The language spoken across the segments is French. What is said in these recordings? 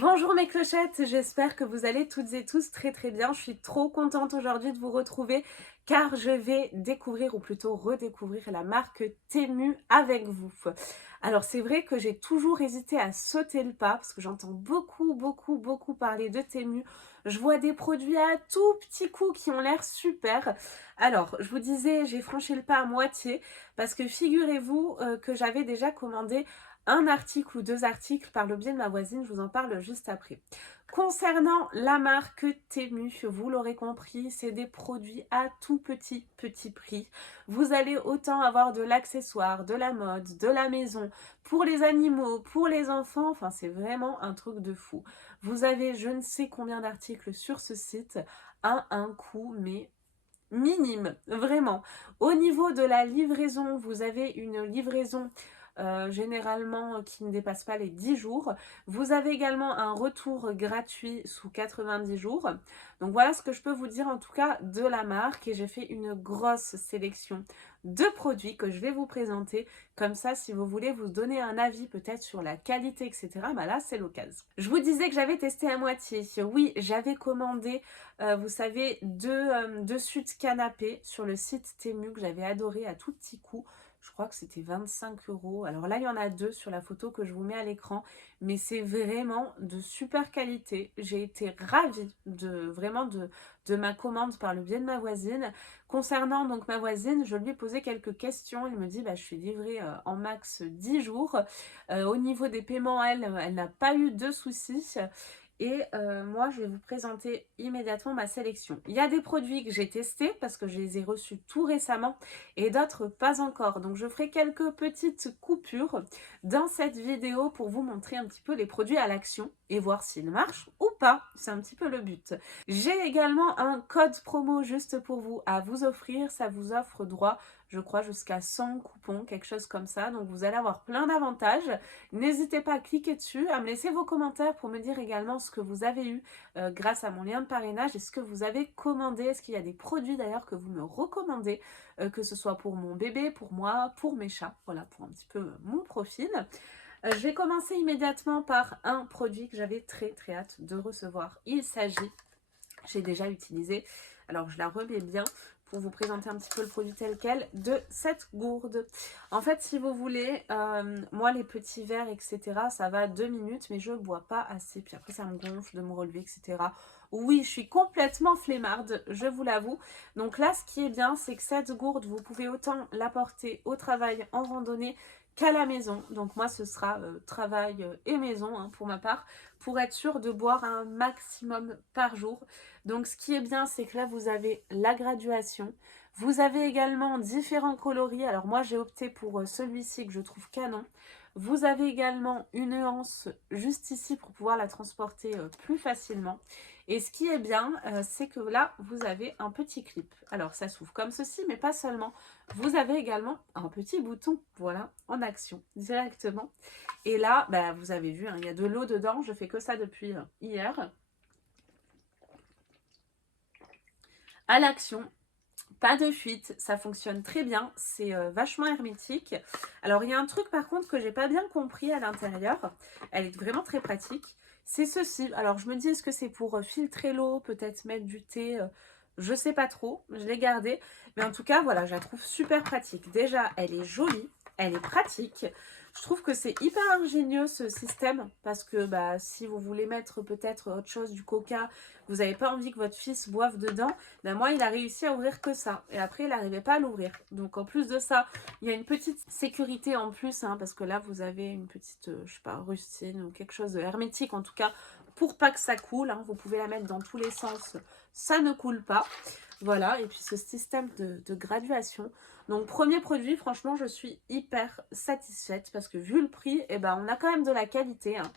Bonjour mes clochettes, j'espère que vous allez toutes et tous très très bien. Je suis trop contente aujourd'hui de vous retrouver car je vais découvrir ou plutôt redécouvrir la marque Temu avec vous. Alors c'est vrai que j'ai toujours hésité à sauter le pas parce que j'entends beaucoup parler de Temu. Je vois des produits à tout petit coup qui ont l'air super. Alors je vous disais, j'ai franchi le pas à moitié parce que figurez-vous que j'avais déjà commandé un article ou deux articles par le biais de ma voisine, je vous en parle juste après. Concernant la marque Temu, vous l'aurez compris, c'est des produits à tout petit prix. Vous allez autant avoir de l'accessoire, de la mode, de la maison, pour les animaux, pour les enfants, enfin c'est vraiment un truc de fou. Vous avez je ne sais combien d'articles sur ce site à un coût mais minime, vraiment. Au niveau de la livraison, vous avez une livraison généralement qui ne dépasse pas les 10 jours. Vous avez également un retour gratuit sous 90 jours. Donc voilà ce que je peux vous dire en tout cas de la marque et j'ai fait une grosse sélection de produits que je vais vous présenter. Comme ça, si vous voulez vous donner un avis peut-être sur la qualité, etc., bah là, c'est l'occasion. Je vous disais que j'avais testé à moitié. Oui, j'avais commandé, vous savez, deux dessus de canapé sur le site Temu que j'avais adoré à tout petit coup. Je crois que c'était 25 euros. Alors là, il y en a deux sur la photo que je vous mets à l'écran. Mais c'est vraiment de super qualité. J'ai été ravie de ma commande par le biais de ma voisine. Concernant donc ma voisine, je lui ai posé quelques questions. Elle me dit, bah, je suis livrée en max 10 jours. Au niveau des paiements, elle n'a pas eu de soucis. Et moi, je vais vous présenter immédiatement ma sélection. Il y a des produits que j'ai testés parce que je les ai reçus tout récemment et d'autres pas encore. Donc, je ferai quelques petites coupures dans cette vidéo pour vous montrer un petit peu les produits à l'action et voir s'ils marchent ou pas. C'est un petit peu le but. J'ai également un code promo juste pour vous à vous offrir. Ça vous offre droit, je crois, jusqu'à 100 coupons, quelque chose comme ça. Donc, vous allez avoir plein d'avantages. N'hésitez pas à cliquer dessus, à me laisser vos commentaires pour me dire également ce que vous avez eu grâce à mon lien de parrainage et ce que vous avez commandé. Est-ce qu'il y a des produits d'ailleurs que vous me recommandez, que ce soit pour mon bébé, pour moi, pour mes chats, voilà, pour un petit peu mon profil. Je vais commencer immédiatement par un produit que j'avais très hâte de recevoir. Il s'agit, j'ai déjà utilisé, alors je la remets bien pour vous présenter un petit peu le produit tel quel, de cette gourde. En fait, si vous voulez, moi les petits verres, etc., ça va 2 minutes, mais je bois pas assez. Puis après, ça me gonfle de me relever, etc. Oui, je suis complètement flemmarde, je vous l'avoue. Donc là, ce qui est bien, c'est que cette gourde, vous pouvez autant la porter au travail, en randonnée, qu'à la maison. Donc moi, ce sera travail et maison, hein, pour ma part, pour être sûr de boire un maximum par jour. Donc ce qui est bien, c'est que là, vous avez la graduation. Vous avez également différents coloris. Alors moi, j'ai opté pour celui-ci que je trouve canon. Vous avez également une anse juste ici pour pouvoir la transporter plus facilement. Et ce qui est bien, c'est que là, vous avez un petit clip. Alors ça s'ouvre comme ceci, mais pas seulement. Vous avez également un petit bouton, voilà, en action directement. Et là, bah, vous avez vu, hein, il y a de l'eau dedans. Je fais que ça depuis hier. À l'action, pas de fuite, ça fonctionne très bien, c'est vachement hermétique. Alors il y a un truc par contre que j'ai pas bien compris à l'intérieur, elle est vraiment très pratique, c'est ceci. Alors je me dis est-ce que c'est pour filtrer l'eau, peut-être mettre du thé, je sais pas trop, je l'ai gardée. Mais en tout cas voilà, je la trouve super pratique. Déjà elle est jolie, elle est pratique. Je trouve que c'est hyper ingénieux ce système parce que bah, si vous voulez mettre peut-être autre chose, du coca, vous n'avez pas envie que votre fils boive dedans, ben moi il a réussi à ouvrir que ça et après il n'arrivait pas à l'ouvrir. Donc en plus de ça, il y a une petite sécurité en plus, hein, parce que là vous avez une petite, je sais pas, rustine ou quelque chose de hermétique en tout cas pour pas que ça coule, hein. Vous pouvez la mettre dans tous les sens, ça ne coule pas. Voilà, et puis ce système de graduation. Donc premier produit, franchement je suis hyper satisfaite parce que vu le prix, eh ben, on a quand même de la qualité, hein.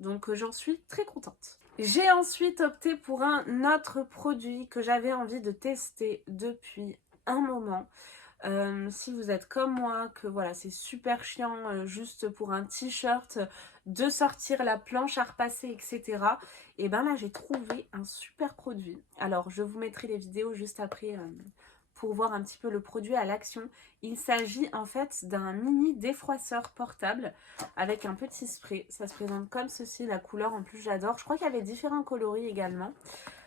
Donc j'en suis très contente. J'ai ensuite opté pour un autre produit que j'avais envie de tester depuis un moment. Si vous êtes comme moi, que voilà, c'est super chiant juste pour un t-shirt de sortir la planche à repasser, etc. Et ben là, j'ai trouvé un super produit. Alors, je vous mettrai les vidéos juste après pour voir un petit peu le produit à l'action. Il s'agit en fait d'un mini défroisseur portable avec un petit spray. Ça se présente comme ceci, la couleur en plus j'adore. Je crois qu'il y avait différents coloris également.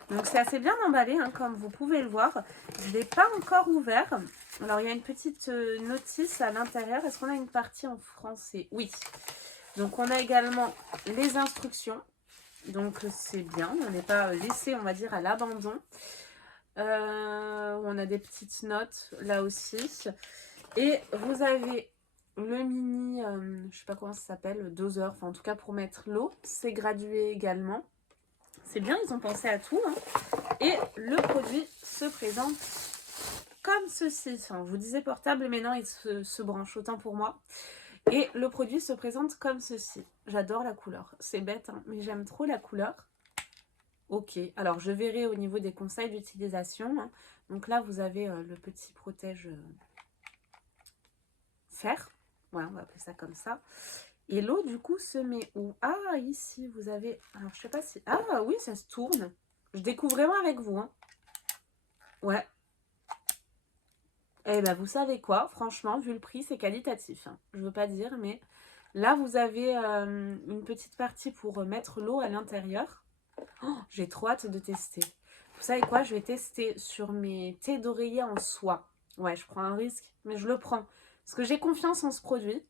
Donc c'est assez bien emballé, hein, comme vous pouvez le voir. Je ne l'ai pas encore ouvert. Alors il y a une petite notice à l'intérieur. Est-ce qu'on a une partie en français? Oui. Donc on a également les instructions. Donc c'est bien, on n'est pas laissé, on va dire, à l'abandon. On a des petites notes là aussi. Et vous avez le mini, je sais pas comment ça s'appelle, doseur, enfin en tout cas pour mettre l'eau. C'est gradué également. C'est bien, ils ont pensé à tout. Hein. Et le produit se présente comme ceci. Enfin, je vous disais portable, mais non, il se branche autant pour moi. Et le produit se présente comme ceci. J'adore la couleur. C'est bête, hein, mais j'aime trop la couleur. Ok, alors je verrai au niveau des conseils d'utilisation. Hein. Donc là, vous avez le petit protège fer. Ouais, on va appeler ça comme ça. Et l'eau, du coup, se met où? Ah, ici, vous avez... Alors, je sais pas si... Ah, oui, ça se tourne. Je découvre vraiment avec vous. Hein. Ouais. Eh ben, vous savez quoi? Franchement, vu le prix, c'est qualitatif. Hein. Je veux pas dire, mais... Là, vous avez une petite partie pour mettre l'eau à l'intérieur. Oh, j'ai trop hâte de tester. Vous savez quoi? Je vais tester sur mes thés d'oreiller en soie. Ouais, je prends un risque, mais je le prends. Parce que j'ai confiance en ce produit.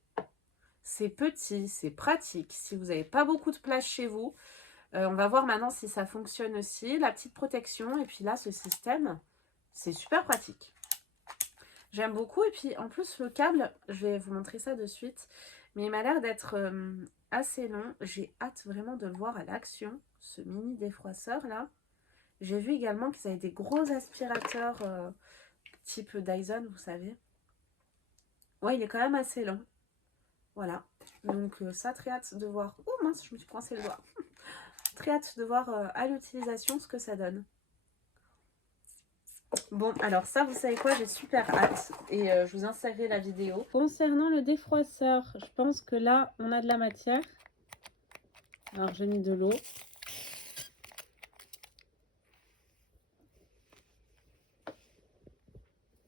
C'est petit, c'est pratique. Si vous n'avez pas beaucoup de place chez vous, on va voir maintenant si ça fonctionne aussi. La petite protection, et puis là, ce système, c'est super pratique. J'aime beaucoup. Et puis, en plus, le câble, je vais vous montrer ça de suite. Mais il m'a l'air d'être assez long. J'ai hâte vraiment de le voir à l'action, ce mini défroisseur là. J'ai vu également qu'ils avaient des gros aspirateurs type Dyson, vous savez. Ouais, il est quand même assez long. Voilà. Donc ça, très hâte de voir. Oh mince, je me suis coincé le doigt. Très hâte de voir à l'utilisation ce que ça donne. Bon, alors ça, vous savez quoi, j'ai super hâte et je vous insérerai la vidéo. Concernant le défroisseur, je pense que là, on a de la matière. Alors, j'ai mis de l'eau.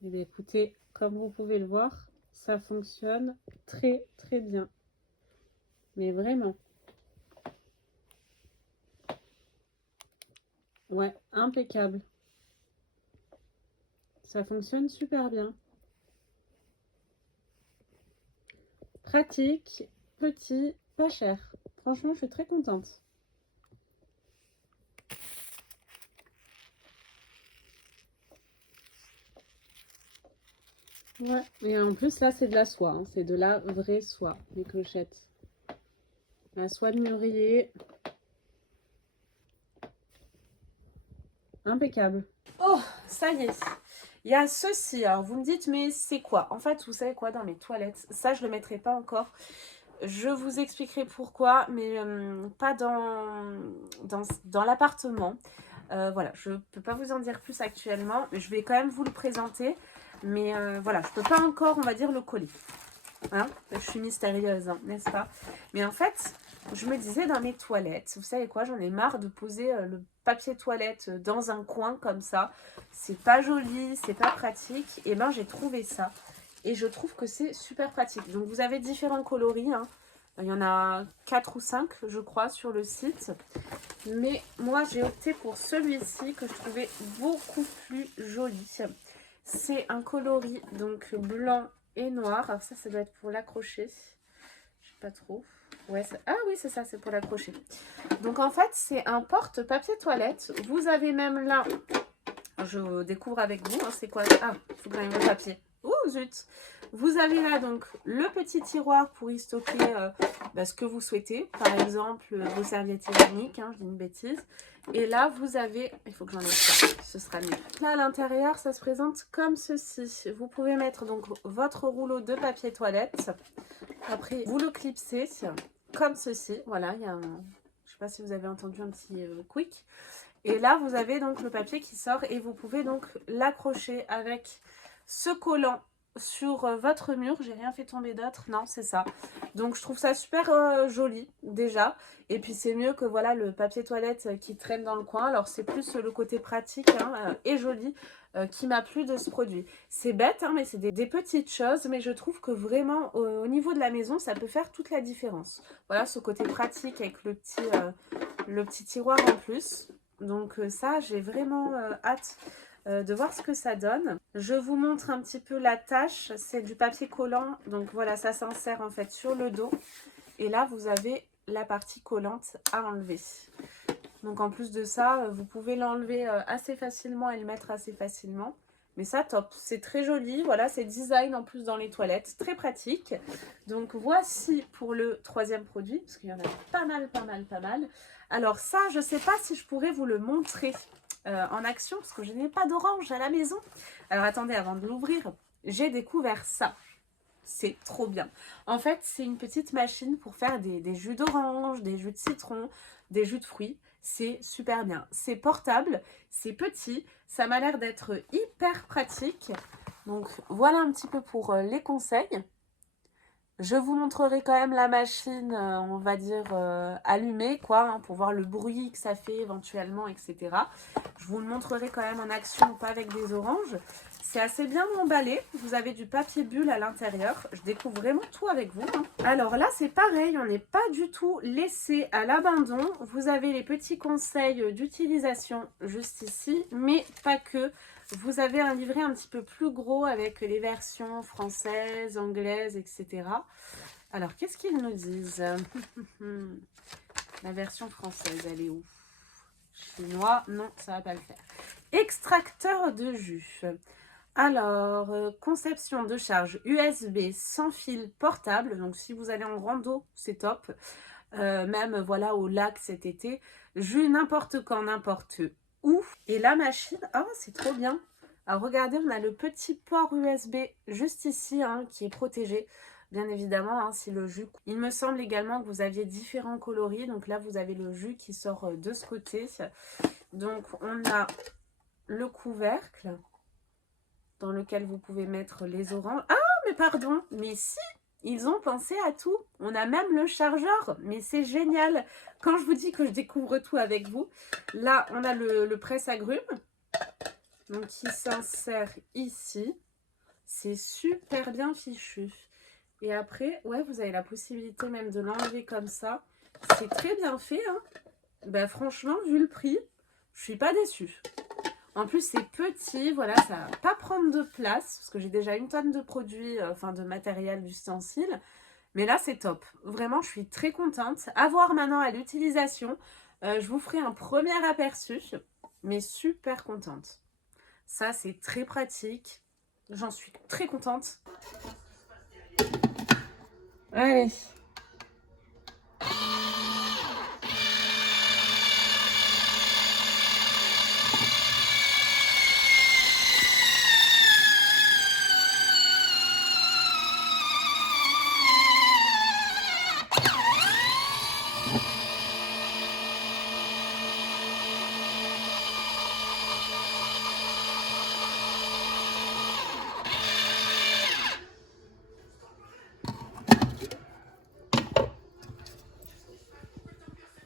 Et bien, écoutez, comme vous pouvez le voir, ça fonctionne très, très bien. Mais vraiment. Ouais, impeccable. Ça fonctionne super bien. Pratique, petit, pas cher. Franchement, je suis très contente. Ouais, et en plus, là, c'est de la soie. Hein. C'est de la vraie soie, les clochettes. La soie de mûrier. Impeccable. Oh, ça y est. Il y a ceci. Alors, vous me dites, mais c'est quoi? En fait, vous savez quoi, dans mes toilettes, ça, je ne le mettrai pas encore. Je vous expliquerai pourquoi, mais pas dans l'appartement. Voilà, je ne peux pas vous en dire plus actuellement, mais je vais quand même vous le présenter. Mais voilà, je ne peux pas encore, on va dire, le coller. Hein, je suis mystérieuse, hein, n'est-ce pas? Mais en fait, je me disais dans mes toilettes, vous savez quoi, j'en ai marre de poser le papier toilette dans un coin comme ça. C'est pas joli, c'est pas pratique. Et ben j'ai trouvé ça. Et je trouve que c'est super pratique. Donc vous avez différents coloris. Hein. Il y en a 4 ou 5, je crois, sur le site. Mais moi, j'ai opté pour celui-ci que je trouvais beaucoup plus joli. C'est un coloris donc blanc et noir. Alors ça doit être pour l'accrocher. Je sais pas trop. Ouais, ah oui, c'est ça, c'est pour l'accrocher. Donc en fait, c'est un porte-papier toilette. Vous avez même là, je découvre avec vous, hein, c'est quoi? Ah, il faut que j'aille le papier. Ouh, zut! Vous avez là donc le petit tiroir pour y stocker ce que vous souhaitez. Par exemple, vos serviettes hygiéniques, hein, je dis une bêtise. Et là, vous avez, il faut que j'enlève ça, ce sera mieux. Là, à l'intérieur, ça se présente comme ceci. Vous pouvez mettre donc votre rouleau de papier toilette. Après, vous le clipsez comme ceci. Voilà, il y a un, je sais pas si vous avez entendu un petit quick. Et là, vous avez donc le papier qui sort et vous pouvez donc l'accrocher avec ce collant sur votre mur. J'ai rien fait tomber d'autre. Non, c'est ça. Donc, je trouve ça super joli, déjà. Et puis, c'est mieux que, voilà, le papier toilette qui traîne dans le coin. Alors, c'est plus le côté pratique hein, et joli qui m'a plu de ce produit. C'est bête, hein, mais c'est des petites choses. Mais je trouve que vraiment, au niveau de la maison, ça peut faire toute la différence. Voilà, ce côté pratique avec le petit tiroir en plus. Donc, ça, j'ai vraiment hâte de voir ce que ça donne. Je vous montre un petit peu la tâche. C'est du papier collant. Donc voilà, ça s'insère en fait sur le dos. Et là, vous avez la partie collante à enlever. Donc en plus de ça, vous pouvez l'enlever assez facilement et le mettre assez facilement. Mais ça, top. C'est très joli. Voilà, c'est design en plus dans les toilettes. Très pratique. Donc voici pour le troisième produit. Parce qu'il y en a pas mal, pas mal, pas mal. Alors ça, je ne sais pas si je pourrais vous le montrer en action. Parce que je n'ai pas d'orange à la maison. Alors attendez, avant de l'ouvrir, j'ai découvert ça. C'est trop bien. En fait, c'est une petite machine pour faire des jus d'orange, des jus de citron, des jus de fruits. C'est super bien. C'est portable, c'est petit. Ça m'a l'air d'être hyper pratique. Donc, voilà un petit peu pour les conseils. Je vous montrerai quand même la machine, on va dire, allumée, quoi, hein, pour voir le bruit que ça fait éventuellement, etc. Je vous le montrerai quand même en action, pas avec des oranges. C'est assez bien emballé. Vous avez du papier bulle à l'intérieur. Je découvre vraiment tout avec vous. Hein. Alors là, c'est pareil. On n'est pas du tout laissé à l'abandon. Vous avez les petits conseils d'utilisation juste ici, mais pas que. Vous avez un livret un petit peu plus gros avec les versions françaises, anglaises, etc. Alors, qu'est-ce qu'ils nous disent? La version française, elle est où? Chinois, non, ça va pas le faire. Extracteur de jus. Alors, conception de charge USB sans fil portable. Donc, si vous allez en rando, c'est top. Même, voilà, au lac cet été. Jus n'importe quand, n'importe où. Et la machine, oh, c'est trop bien. Alors, regardez, on a le petit port USB juste ici, hein, qui est protégé. Bien évidemment, hein, si le jus... Il me semble également que vous aviez différents coloris. Donc là, vous avez le jus qui sort de ce côté. Donc, on a le couvercle dans lequel vous pouvez mettre les oranges. Ah, mais pardon, mais si, ils ont pensé à tout. On a même le chargeur, mais c'est génial. Quand je vous dis que je découvre tout avec vous, là, on a le presse-agrumes, donc qui s'insère ici. C'est super bien fichu. Et après, ouais, vous avez la possibilité même de l'enlever comme ça. C'est très bien fait, hein. Ben, franchement, vu le prix, je suis pas déçue. En plus, c'est petit, voilà, ça va pas prendre de place, parce que j'ai déjà une tonne de produits, enfin de matériel, d'ustensiles. Mais là, c'est top. Vraiment, je suis très contente. À voir maintenant à l'utilisation. Je vous ferai un premier aperçu, mais super contente. Ça, c'est très pratique. J'en suis très contente. Allez.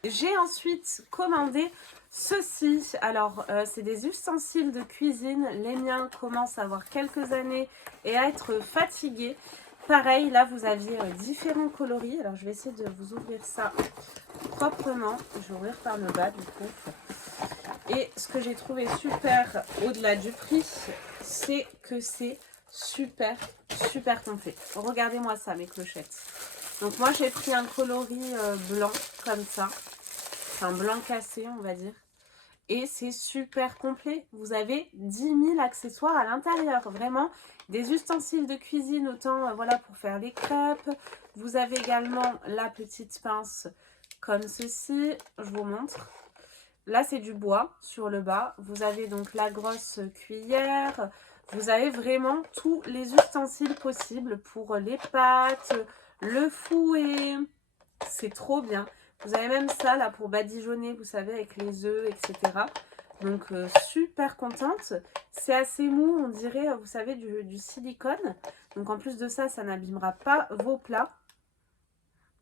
J'ai ensuite commandé ceci. Alors, c'est des ustensiles de cuisine. Les miens commencent à avoir quelques années et à être fatigués. Pareil, là, vous aviez différents coloris. Alors, je vais essayer de vous ouvrir ça proprement. Je vais ouvrir par le bas, du coup. Et ce que j'ai trouvé super, au-delà du prix, c'est que c'est super, super complet. Regardez-moi ça, mes clochettes. Donc, moi, j'ai pris un coloris blanc, comme ça. C'est un blanc cassé, on va dire. Et c'est super complet. Vous avez 10 000 accessoires à l'intérieur. Vraiment, des ustensiles de cuisine, autant voilà, pour faire les crêpes. Vous avez également la petite pince comme ceci. Je vous montre. Là, c'est du bois sur le bas. Vous avez donc la grosse cuillère. Vous avez vraiment tous les ustensiles possibles pour les pâtes, le fouet. C'est trop bien. Vous avez même ça là pour badigeonner, vous savez, avec les œufs, etc. Donc super contente. C'est assez mou, on dirait, vous savez, du silicone. Donc en plus de ça, ça n'abîmera pas vos plats.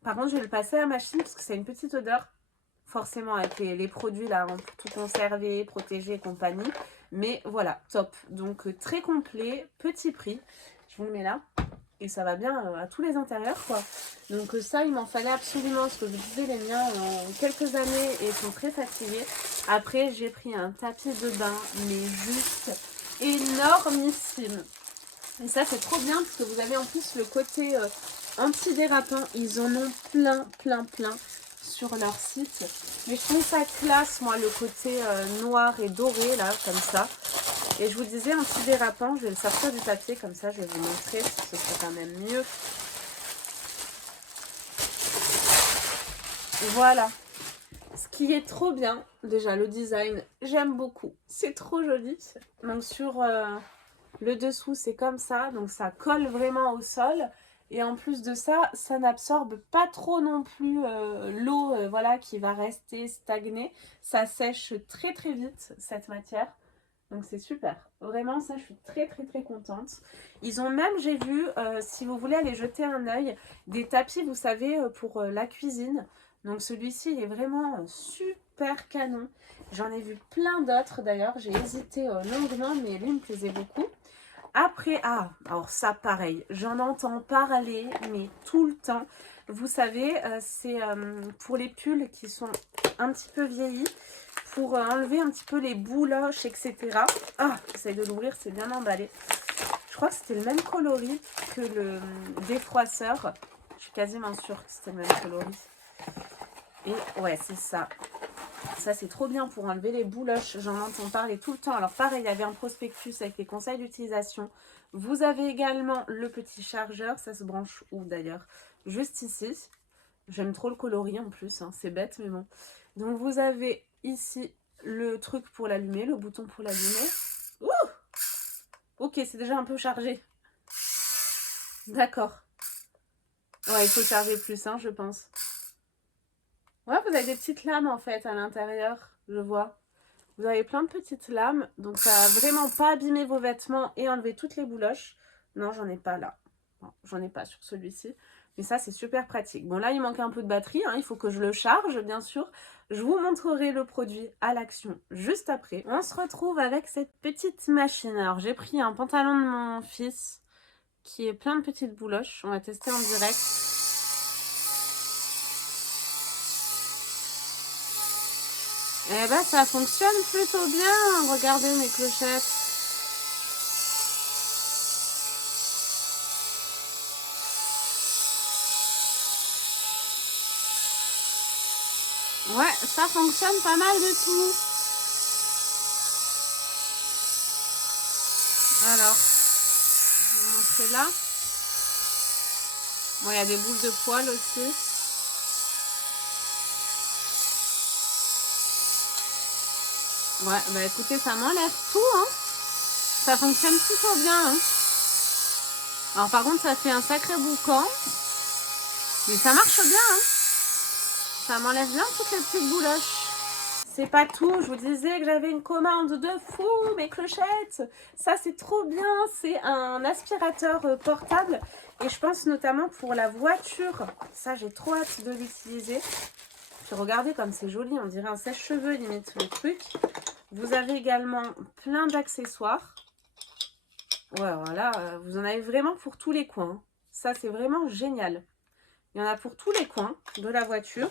Par contre, je vais le passer à la machine parce que c'est une petite odeur. Forcément avec les produits là, hein, pour tout conserver, protéger et compagnie. Mais voilà, top. Donc très complet, petit prix. Je vous le mets là. Et ça va bien à tous les intérieurs quoi. Donc ça, il m'en fallait absolument. Parce que je disais, les miens ont quelques années et sont très fatigués. Après, j'ai pris un tapis de bain, mais juste énormissime. Et ça, c'est trop bien parce que vous avez en plus le côté antidérapant. Ils en ont plein, plein, plein sur leur site. Mais je trouve ça classe, moi, le côté noir et doré, là, comme ça. Et je vous disais, antidérapant, je vais le sortir du papier, comme ça, je vais vous montrer, ce serait quand même mieux. Voilà. Ce qui est trop bien, déjà, le design, j'aime beaucoup. C'est trop joli. Donc, sur le dessous, c'est comme ça. Donc, ça colle vraiment au sol. Et en plus de ça, ça n'absorbe pas trop non plus l'eau voilà, qui va rester stagnée. Ça sèche très très vite cette matière. Donc c'est super. Vraiment, ça, je suis très très très contente. Ils ont même, j'ai vu, si vous voulez aller jeter un œil, des tapis, vous savez, pour la cuisine. Donc celui-ci, il est vraiment super canon. J'en ai vu plein d'autres d'ailleurs. J'ai hésité longuement, mais lui me plaisait beaucoup. Après, alors ça pareil, j'en entends parler, mais tout le temps. Vous savez, c'est pour les pulls qui sont un petit peu vieillis, pour enlever un petit peu les bouloches, etc. Ah, j'essaie de l'ouvrir, c'est bien emballé. Je crois que c'était le même coloris que le défroisseur. Je suis quasiment sûre que c'était le même coloris. Et ouais, c'est ça. Ça, c'est trop bien pour enlever les bouloches. J'en entends parler tout le temps. Alors, pareil, il y avait un prospectus avec les conseils d'utilisation. Vous avez également le petit chargeur. Ça se branche où d'ailleurs? Juste ici. J'aime trop le coloris en plus. Hein. C'est bête, mais bon. Donc, vous avez ici le truc pour l'allumer, le bouton pour l'allumer. Ouh! Ok, c'est déjà un peu chargé. D'accord. Ouais, il faut charger plus, hein, je pense. Ouais, vous avez des petites lames en fait à l'intérieur, je vois. Vous avez plein de petites lames, donc ça va vraiment pas abîmer vos vêtements et enlever toutes les bouloches. Non, j'en ai pas là. J'en ai pas sur celui-ci. Mais ça, c'est super pratique. Bon, là, il manque un peu de batterie. Hein, il faut que je le charge, bien sûr. Je vous montrerai le produit à l'action juste après. On se retrouve avec cette petite machine. Alors, j'ai pris un pantalon de mon fils qui est plein de petites bouloches. On va tester en direct. Eh ben, ça fonctionne plutôt bien. Regardez mes clochettes. Ouais, ça fonctionne pas mal du tout. Alors, je vais vous montrer là. Bon, il y a des boules de poils aussi. Ouais, bah écoutez, ça m'enlève tout, hein. Ça fonctionne plutôt bien, hein. Alors par contre, ça fait un sacré boucan. Mais ça marche bien, hein. Ça m'enlève bien toutes les petites bouloches. C'est pas tout, je vous disais que j'avais une commande de fou, mes clochettes. Ça, c'est trop bien. C'est un aspirateur portable. Et je pense notamment pour la voiture. Ça, j'ai trop hâte de l'utiliser. Puis regardez comme c'est joli. On dirait un sèche-cheveux limite le truc. Vous avez également plein d'accessoires. Ouais, voilà, vous en avez vraiment pour tous les coins. Ça, c'est vraiment génial. Il y en a pour tous les coins de la voiture.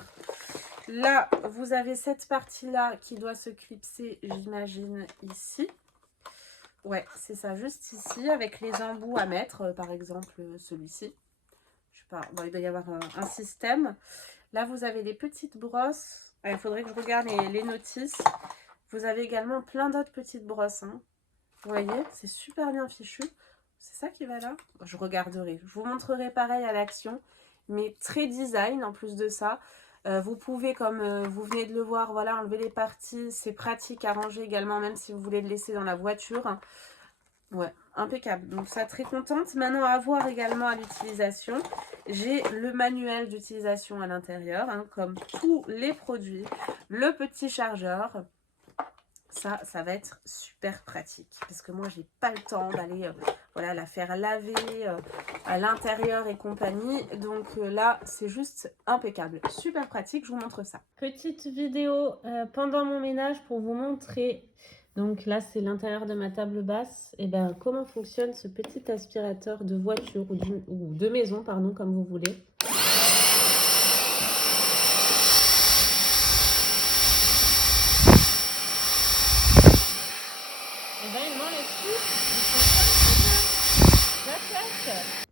Là, vous avez cette partie-là qui doit se clipser, j'imagine, ici. Ouais, c'est ça, juste ici, avec les embouts à mettre, par exemple celui-ci. Je sais pas, bon, il doit y avoir un système. Là, vous avez des petites brosses. Il faudrait que je regarde les notices. Vous avez également plein d'autres petites brosses. Hein. Vous voyez, c'est super bien fichu. C'est ça qui va là? Je regarderai. Je vous montrerai pareil à l'action. Mais très design en plus de ça. Vous pouvez, comme vous venez de le voir, voilà, enlever les parties. C'est pratique à ranger également, même si vous voulez le laisser dans la voiture. Ouais, impeccable. Donc ça, très contente. Maintenant, à voir également à l'utilisation. J'ai le manuel d'utilisation à l'intérieur, hein, comme tous les produits. Le petit chargeur. Ça va être super pratique. Parce que moi, j'ai pas le temps d'aller voilà, la faire laver à l'intérieur et compagnie. Donc là, c'est juste impeccable. Super pratique, je vous montre ça. Petite vidéo pendant mon ménage pour vous montrer. Donc là, c'est l'intérieur de ma table basse. Et ben, comment fonctionne ce petit aspirateur de voiture ou de maison, pardon, comme vous voulez.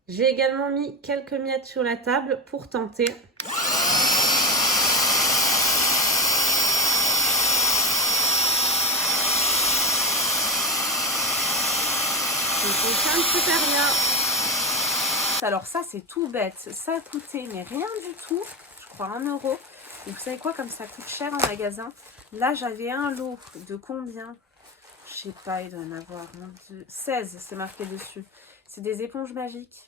J'ai également mis quelques miettes sur la table pour tenter. Ça fonctionne super bien. Alors ça, c'est tout bête. Ça a coûté, mais rien du tout. Je crois 1 euro. Et vous savez quoi, comme ça coûte cher en magasin. Là, j'avais un lot de combien? Je sais pas, il doit en avoir 16, c'est marqué dessus. C'est des éponges magiques.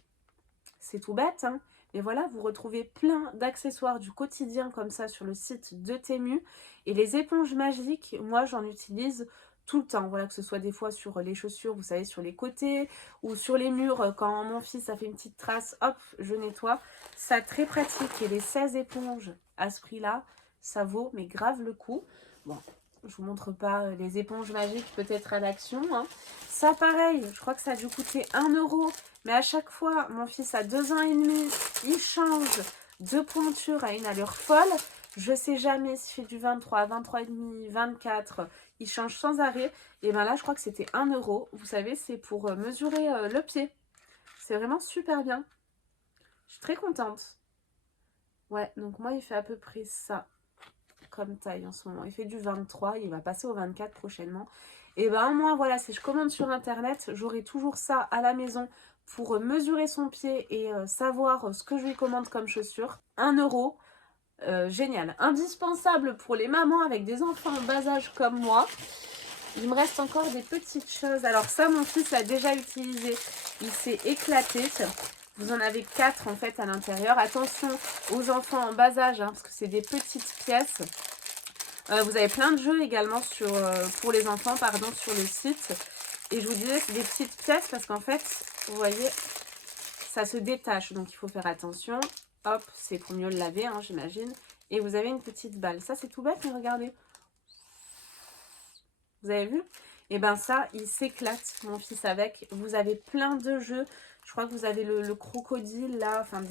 C'est tout bête, hein. Mais voilà, vous retrouvez plein d'accessoires du quotidien comme ça sur le site de Temu. Et les éponges magiques, moi, j'en utilise tout le temps. Voilà, que ce soit des fois sur les chaussures, vous savez, sur les côtés ou sur les murs. Quand mon fils a fait une petite trace, hop, je nettoie. Ça, très pratique. Et les 16 éponges à ce prix-là, ça vaut mais grave le coup. Bon, je vous montre pas les éponges magiques peut-être à l'action, hein. Ça, pareil, je crois que ça a dû coûter 1 euro. Mais à chaque fois, mon fils a 2 ans et demi, il change de pointure à une allure folle. Je sais jamais s'il fait du 23, 23 et demi, 24, il change sans arrêt. Et bien là, je crois que c'était 1 euro. Vous savez, c'est pour mesurer le pied. C'est vraiment super bien. Je suis très contente. Ouais, donc moi, il fait à peu près ça comme taille en ce moment. Il fait du 23, il va passer au 24 prochainement. Et ben moi, voilà, si je commande sur Internet, j'aurai toujours ça à la maison pour mesurer son pied et savoir ce que je lui commande comme chaussures. 1 euro, génial. Indispensable pour les mamans avec des enfants en bas âge comme moi. Il me reste encore des petites choses. Alors ça, mon fils l'a déjà utilisé. Il s'est éclaté. Vous en avez 4 en fait à l'intérieur. Attention aux enfants en bas âge, hein, parce que c'est des petites pièces. Vous avez plein de jeux également pour les enfants, pardon, sur le site. Et je vous disais, c'est des petites pièces parce qu'en fait, vous voyez, ça se détache. Donc, il faut faire attention. Hop, c'est pour mieux le laver, hein, j'imagine. Et vous avez une petite balle. Ça, c'est tout bête, mais regardez. Vous avez vu? Et bien ça, il s'éclate, mon fils, avec. Vous avez plein de jeux. Je crois que vous avez le crocodile, là. Enfin,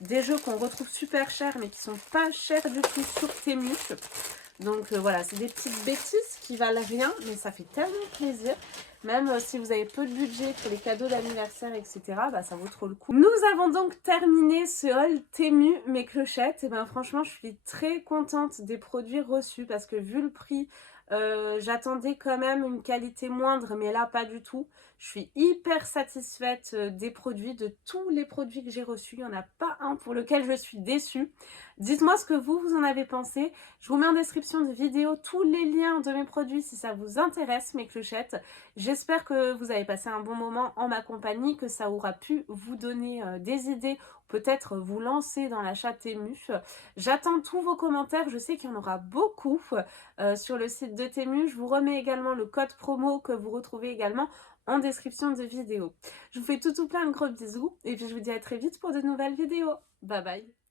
des jeux qu'on retrouve super chers, mais qui sont pas chers du tout sur Temu. Donc voilà, c'est des petites bêtises qui valent rien, mais ça fait tellement plaisir. Même si vous avez peu de budget pour les cadeaux d'anniversaire, etc., bah, ça vaut trop le coup. Nous avons donc terminé ce haul Temu, mes clochettes. Et ben franchement, je suis très contente des produits reçus parce que vu le prix, j'attendais quand même une qualité moindre, mais là, pas du tout. Je suis hyper satisfaite des produits, de tous les produits que j'ai reçus. Il n'y en a pas un pour lequel je suis déçue. Dites-moi ce que vous en avez pensé. Je vous mets en description de vidéo tous les liens de mes produits si ça vous intéresse, mes clochettes. J'espère que vous avez passé un bon moment en ma compagnie, que ça aura pu vous donner des idées, peut-être vous lancer dans l'achat Temu. J'attends tous vos commentaires, je sais qu'il y en aura beaucoup sur le site de Temu. Je vous remets également le code promo que vous retrouvez également en description de vidéo. Je vous fais tout plein de gros bisous et puis je vous dis à très vite pour de nouvelles vidéos. Bye bye.